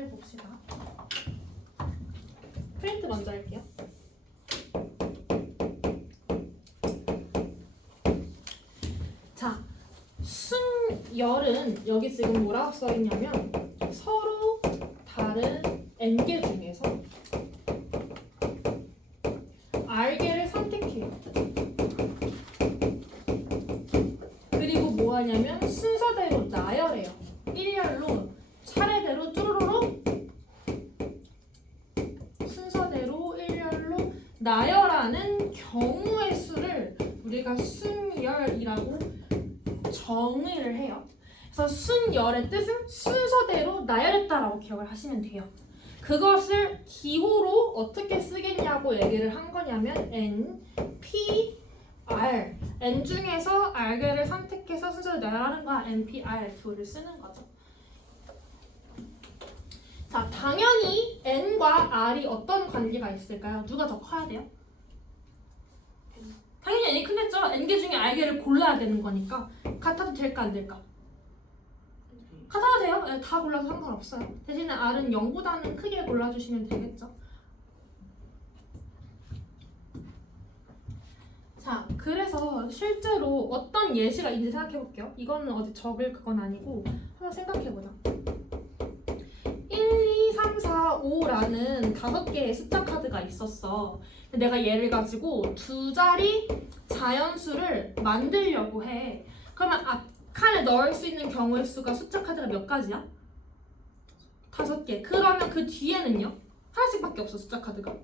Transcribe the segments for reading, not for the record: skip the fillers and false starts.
예를 봅시다. 프린트 먼저 할게요. 자, 순열은 여기 지금 뭐라고 써있냐면 서로 다른 n개 중에서 r개를 선택해요. 그리고 뭐 하냐면 순서대로 나열해요. 일렬로 차례대로 쭈루루룩 순서대로 일렬로 나열하는 경우의 수를 우리가 순열이라고 정의를 해요. 그래서 순열의 뜻은 순서대로 나열했다라고 기억을 하시면 돼요. 그것을 기호로 어떻게 쓰겠냐고 얘기를 한 거냐면 N, P, R N 중에서 R개를 선택해서 순서대로 나열하는 거야. N, P, R, F를 쓰는 거죠. 자, 당연히 N과 R이 어떤 관계가 있을까요? 누가 더 커야 돼요? 당연히 N이 크겠죠. N개 중에 R개를 골라야 되는 거니까 같아도 될까 안 될까? 같아도 돼요. 네, 다 골라도 상관없어요. 대신에 R은 0보다는 크게 골라주시면 되겠죠. 자, 그래서 실제로 어떤 예시가 있는지 생각해 볼게요. 이거는 어디 적을 그건 아니고 한번 생각해 보자. 1, 2, 3, 4, 5라는 5개의 숫자 카드가 있었어. 내가 얘를 가지고 두 자리 자연수를 만들려고 해. 그러면 앞 칸에 넣을 수 있는 경우의 수가 숫자 카드가 몇 가지야? 5개. 그러면 그 뒤에는요? 하나씩밖에 없어, 숫자 카드가.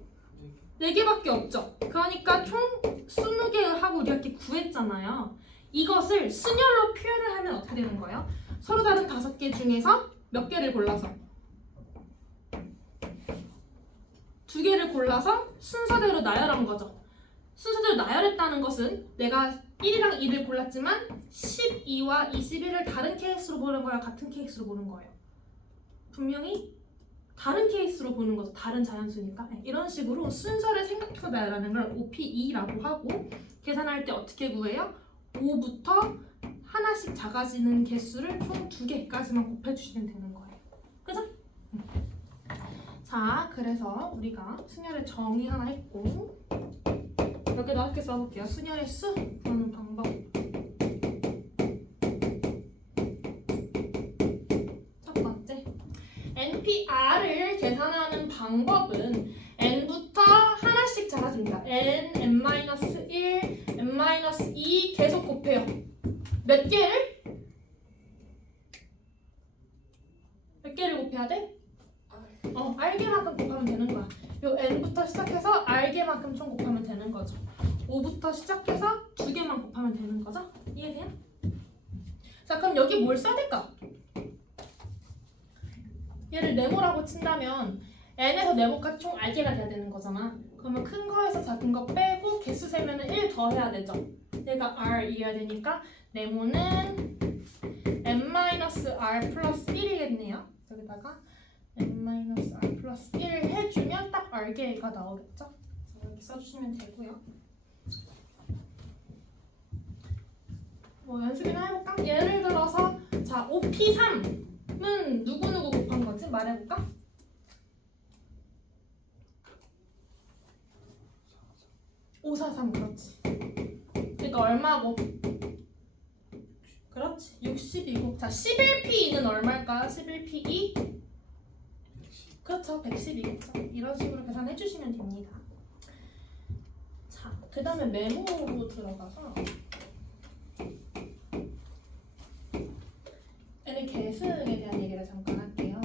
4개밖에 없죠. 그러니까 총 20개 하고 우리가 이렇게 구했잖아요. 이것을 순열로 표현을 하면 어떻게 되는 거예요? 서로 다른 5개 중에서 몇 개를 골라서 2개를 골라서 순서대로 나열한 거죠. 순서대로 나열했다는 것은 내가 1이랑 2를 골랐지만 12와 21을 다른 케이스로 보는 거야? 같은 케이스로 보는 거예요? 분명히 다른 케이스로 보는 거죠. 다른 자연수니까. 이런 식으로 순서를 생각해서 나열하는 걸 OPE라고 하고 계산할 때 어떻게 구해요? 5부터 하나씩 작아지는 개수를 총 2개까지만 곱해주시면 되는 거예요. 그죠? 자, 그래서 우리가 순열의 정의 하나 했고 몇 개 넓게 써볼게요. 순열의 수 구하는 방법. 첫 번째, NPR을 계산하는 방법은 n부터 하나씩 작아집니다. n, n-1, n-2 계속 곱해요. 몇 개를? 몇 개를 곱해야 돼? R개만큼 곱하면 되는 거야. 요 n부터 시작해서 R개만큼 총 곱하면 되는 거죠. 5부터 시작해서 2개만 곱하면 되는 거죠? 이해돼요? 자, 그럼 여기 뭘 써야 될까? 얘를 네모라고 친다면 n에서 네모까지 총 R개가 돼야 되는 거잖아. 그러면 큰 거에서 작은 거 빼고 개수 세면은 1 더 해야 되죠. 얘가 R이어야 되니까 네모는 n-R 플러스 1이겠네요. 여기다가 n-R 플러스 1 해주면 딱 R개가 나오겠죠? 이렇게 써주시면 되고요. 뭐 연습이나 해볼까? 예를 들어서 자, OP3은 누구누구 곱한 거지? 말해볼까? 543 그렇지. 그러니까 얼마고? 그렇지. 60이고 자, 11P2는 얼마일까요? 11P2? 그렇죠. 110이겠죠. 이런 식으로 계산해 주시면 됩니다. 자, 그 다음에 메모로 들어가서 n의 계승에 대한 얘기를 잠깐 할게요.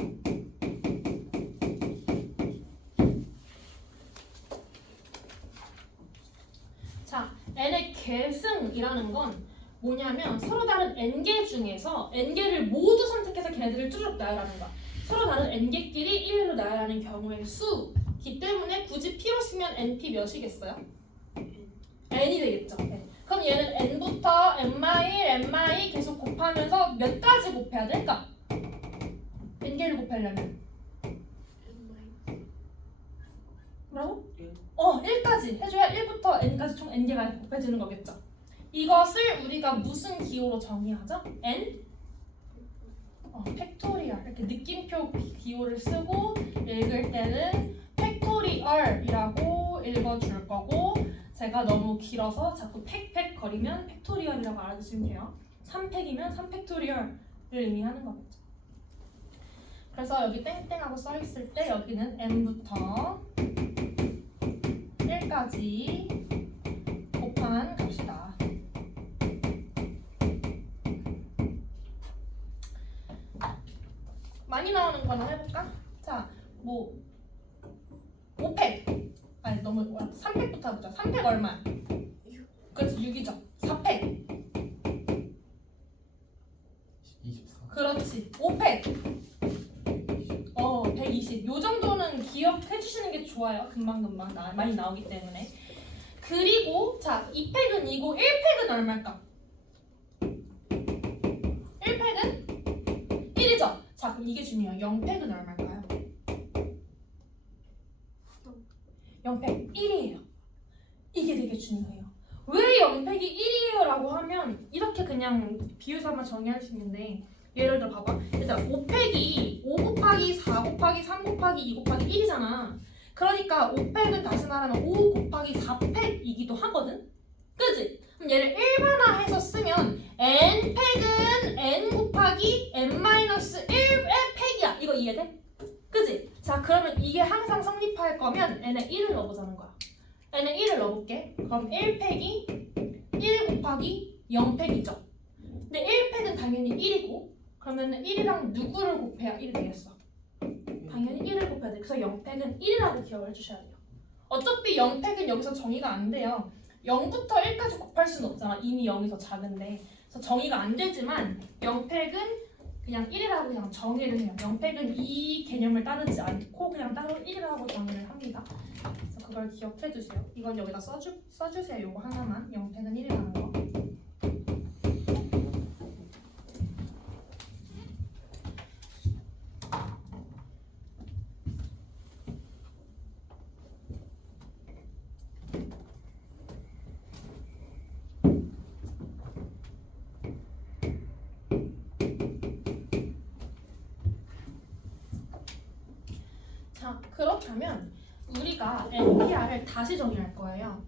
자, n의 계승이라는 건 뭐냐면 서로 다른 n개 중에서 n개를 모두 선택해서 걔네들을 쭈르륵 나열하는 거야. 서로 다른 n개끼리 1로 나열하는 경우의 수기 때문에 굳이 p로 쓰면 np 몇이겠어요? n이 되겠죠. 네. 그럼 얘는 n부터 n-1 계속 곱하면서 몇 가지 곱해야 될까? n개를 곱하려면 뭐라고? 1까지 해줘야 1부터 n까지 총 n개가 곱해지는 거겠죠. 이것을 우리가 무슨 기호로 정의하죠? n 팩토리얼 이렇게 느낌표 기호를 쓰고 읽을 때는 팩토리얼이라고 읽어줄 거고 제가 너무 길어서 자꾸 팩팩 거리면 팩토리얼이라고 알아두시면 돼요. 3팩이면 3팩토리얼을 의미하는 거겠죠. 그래서 여기 땡땡하고 써있을 때 여기는 n부터 1까지 곱한 값이다. 많이 나오는 거나 해볼까? 자, 뭐 5팩 아니 너무 3팩부터 해보자. 3팩 얼마? 그렇지 6이죠. 4팩 24. 그렇지 5팩 120. 요 정도는 기억해 주시는 게 좋아요. 금방금방 많이 나오기 때문에. 그리고 자 2팩은 이고 1팩은 얼마일까? 1팩은 1이죠. 자 그럼 이게 중요해요. 0팩은 얼마일까요? 0팩 1이에요. 이게 되게 중요해요. 왜 0팩이 1이에요? 라고 하면 이렇게 그냥 비유삼아 정의할 수 있는데 예를 들어 봐봐. 일단 5팩이 5 곱하기 4 곱하기 3 곱하기 2 곱하기 1이잖아. 그러니까 5팩은 다시 말하면 5 곱하기 4팩이기도 하거든? 그지? 그럼 얘를 일반화해서 쓰면 n팩은 n 곱하기 n-1팩이야. 이거 이해돼? 그지? 자 그러면 이게 항상 성립할 거면 n에 1을 넣어보자는 거야. n에 1을 넣어볼게. 그럼 1팩이 1 곱하기 0팩이죠. 근데 1팩은 당연히 1이고 그러면 1이랑 누구를 곱해야 1이 되겠어? 당연히 1을 곱해야 돼. 그래서 0팩은 1이라고 기억을 해주셔야 돼요. 어차피 0팩은 여기서 정의가 안 돼요. 0부터 1까지 곱할 수는 없잖아. 이미 0이 더 작은데. 그래서 정의가 안 되지만 0팩은 그냥 1이라고 그냥 정의를 해요. 0팩은 이 개념을 따르지 않고 그냥 따로 1이라고 정의를 합니다. 그래서 그걸 기억해 주세요. 이건 여기다 써주세요. 요거 하나만. 0팩은 1이라는 거. 자, 그렇다면 우리가 NPR을 다시 정의할 거예요.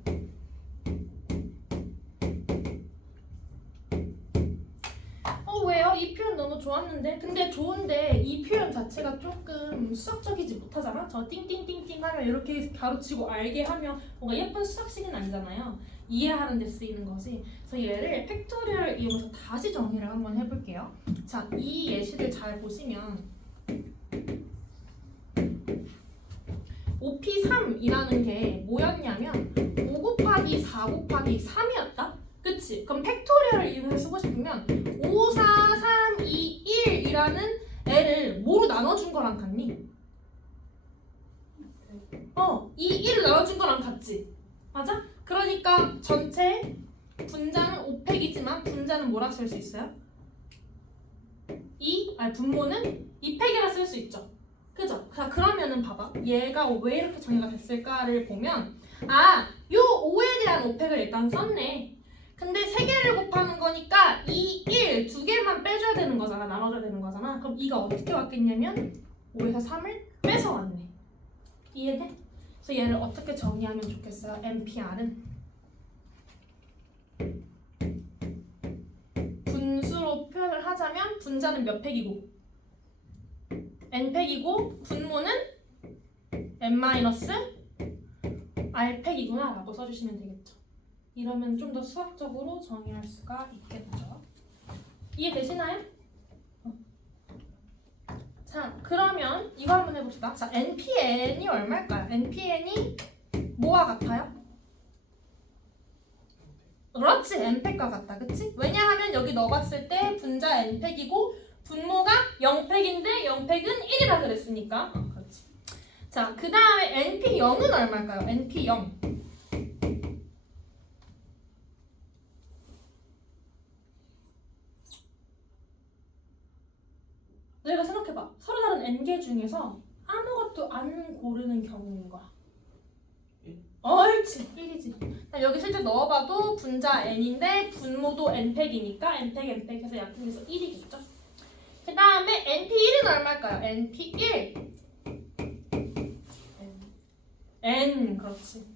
왜요? 이 표현 너무 좋았는데? 근데 좋은데 이 표현 자체가 조금 수학적이지 못하잖아? 저 띵띵띵띵 하면 이렇게 가로치고 알게 하면 뭔가 예쁜 수학식은 아니잖아요. 이해하는 데 쓰이는 거지. 그래서 얘를 팩토리얼을 이용해서 다시 정의를 한번 해볼게요. 자, 이 예시를 잘 보시면 OP3이라는 게 뭐였냐면 5 곱하기 4 곱하기 3이었다? 그치? 그럼 팩토리얼을 이용해서 쓰고 싶으면 5, 4, 3, 2, 1이라는 애를 뭐로 나눠준 거랑 같니? 이 1을 나눠준 거랑 같지? 맞아? 그러니까 전체 분자는 5팩이지만 분자는 뭐라 쓸 수 있어요? 분모는 2팩이라 쓸 수 있죠. 그죠? 자, 그러면은 봐봐. 얘가 왜 이렇게 정의가 됐을까를 보면 요 5L이라는 5팩을 일단 썼네. 근데 3개를 곱하는 거니까 2, 1 두 개만 빼줘야 되는 거잖아. 나눠줘야 되는 거잖아. 그럼 2가 어떻게 왔겠냐면 5에서 3을 뺏어왔네. 이해돼? 그래서 얘를 어떻게 정의하면 좋겠어요? NPR은 분수로 표현을 하자면 분자는 몇 팩이고 n팩이고 분모는 n-r팩이구나 라고 써주시면 되겠죠. 이러면 좀 더 수학적으로 정의할 수가 있겠죠. 이해되시나요? 자, 그러면 이거 한번 해봅시다. 자, NPN이 얼마일까요? NPN이 뭐와 같아요? 그렇지, n팩과 같다. 그치? 왜냐하면 여기 넣어봤을 때 분자 n팩이고 분모가 0팩인데 0팩은 1이라 그랬으니까. 그렇지. 자, 그 다음에 NP0은 얼마일까요? NP0 내가 생각해봐. 서로 다른 n개 중에서 아무것도 안 고르는 경우인 거야. 옳지, 1이지. 여기 실제 넣어봐도 분자 n인데 분모도 n팩이니까 n팩, n팩 해서 약분해서 1이겠죠. 그 다음 다음에 NP1은 얼마일까요? NP1 N 그렇지.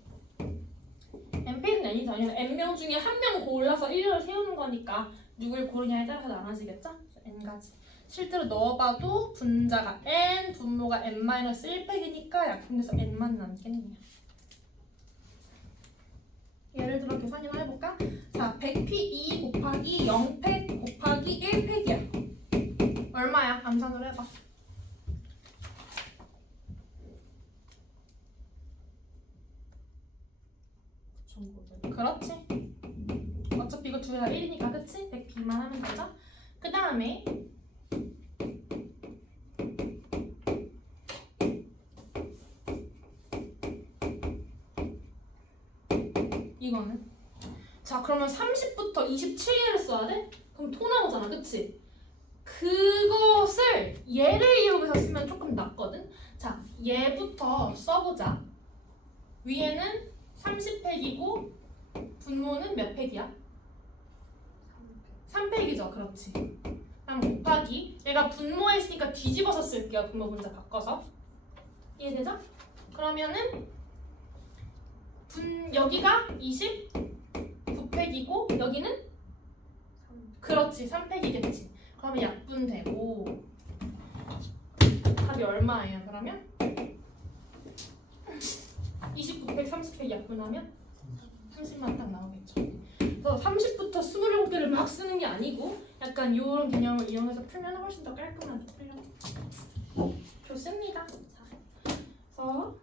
NP1은 N이죠. 아니면 N명 중에 한 명 골라서 일렬을 세우는 거니까 누굴 고르냐에 따라서 나눠지겠죠? N가지. 실제로 넣어봐도 분자가 N, 분모가 N-1팩이니까 약분돼서 N만 남겠네요. 예를 들어 계산이나 해볼까? 자, 100p2 곱하기 0팩 곱하기 1팩이야. 얼마야? 암산으로 해봐. 그렇지. 어차피 이거 두 개 다 1이니까 그치? 100b만 하면 되죠? 그 다음에 이거는 자 그러면 30부터 27개를 써야 돼? 그럼 토 나오잖아 그치? 그것을 얘를 이용해서 쓰면 조금 낫거든? 자 얘부터 써보자. 위에는 30팩이고 분모는 몇 팩이야? 3팩이죠 그렇지. 그럼 곱하기 얘가 분모에 있으니까 뒤집어서 쓸게요. 분모 분자 바꿔서. 이해되죠? 그러면은 여기가 29팩이고 여기는 그렇지 3팩이겠지. 그러면 약분되고 답이 얼마예요 그러면? 29팩 30팩 약분하면 30만 딱 나오겠죠. 그래서 30부터 27개를 막 쓰는 게 아니고 약간 이런 개념을 이용해서 풀면 훨씬 더 깔끔하게 풀려. 좋습니다. 자, 그래서